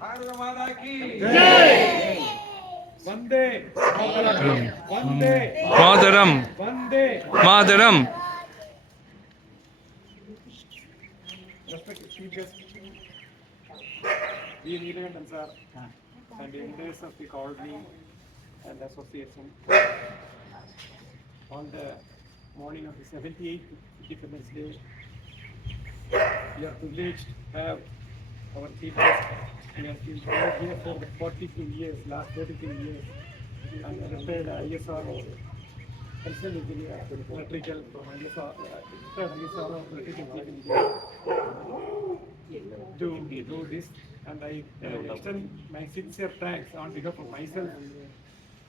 भारत माता की जय। वंदे Vande Mataram Vande Mataram. Respected Chief Guest, we Neelakandan sir and the elders of the colony and association, on the morning of the 78th Independence Day, we are privileged to have our chief guest. He has been here for 42 years, last 42 years, and a retired ISRO, personal engineer, electrical from ISRO, electrical chief engineer, to do this. And I extend my sincere thanks on behalf of myself,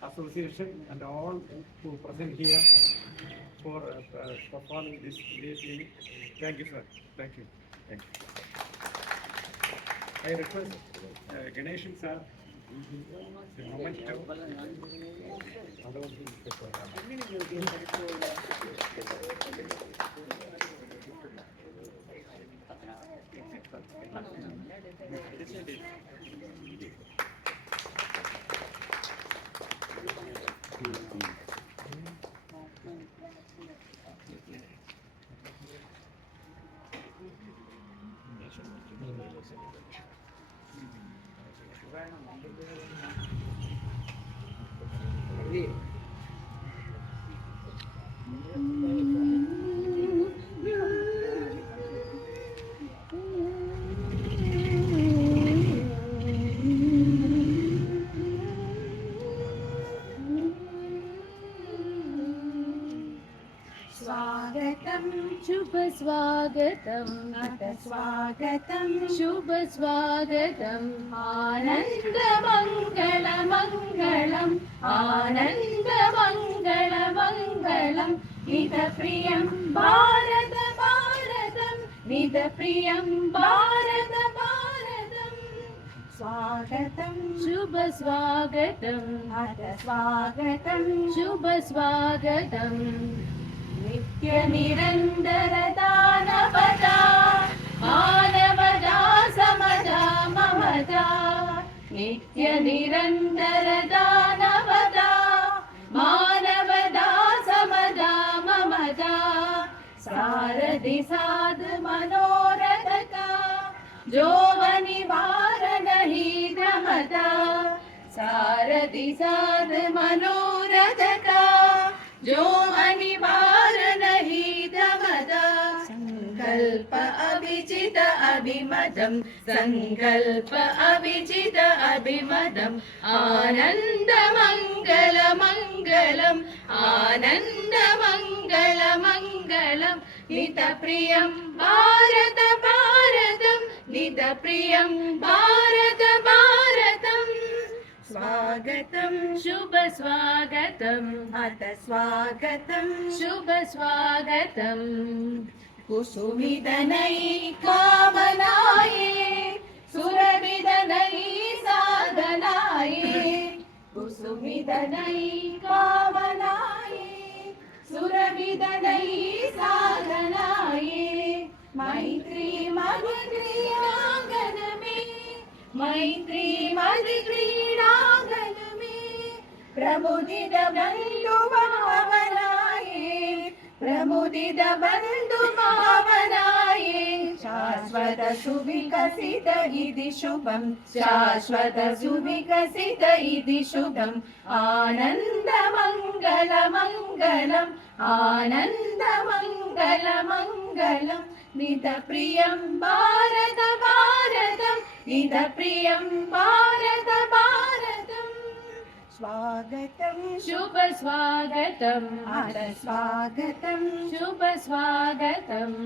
association, and all who present here for performing this great evening. Thank you, sir. Thank you. Thank you. I request Ganeshan sir, a moment to शुभ स्वागतम अथ स्वागतम शुभ स्वागतम आनंद मंगल मंगलम आनंद मंगल मंगलम नित प्रियं भारत भारतम नित प्रियं भारत भारतम स्वागतम शुभ स्वागतम अथ स्वागतम शुभ स्वागतम नित्य निरंतर दानवदा मानवदा समदा ममता नित्य निरंतर दानवदा मानवदा समदा ममता सारथि साध मनोरथ का जो निवारण ही रमता सारथि साध मनोरथ का जो निवारण ही रमता संकल्प अभिजित अभिमतम संकल्प अभिजित अभिमतम आनंद मंगल मंगलम आनंद मंगल मंगलम नित प्रियं भारत भारतम नित प्रियं भारत भारतम स्वागतम शुभ स्वागतम अथ स्वागतम शुभ स्वागतम कुसुमिदनै कामनाये सुरभिदनै साधनाये कुसुमिदनै कामनाये सुरभिदनै साधनाये मैत्री मधु क्रीडांगन में मैत्री मधु क्रीडांगन में प्रमुदित बंधु भावनाये प्रमुदित बंधु भावनाये शाश्वत सुविकसित इति शुभं शाश्वत सुविकसित इति शुभं आनंद मंगल मंगलम आनंद मंगल मंगलम नित प्रियं भारत भारतम इद प्रियं भारत भारतम् स्वागतं शुभ स्वागतम् स्वागतं शुभ स्वागतम्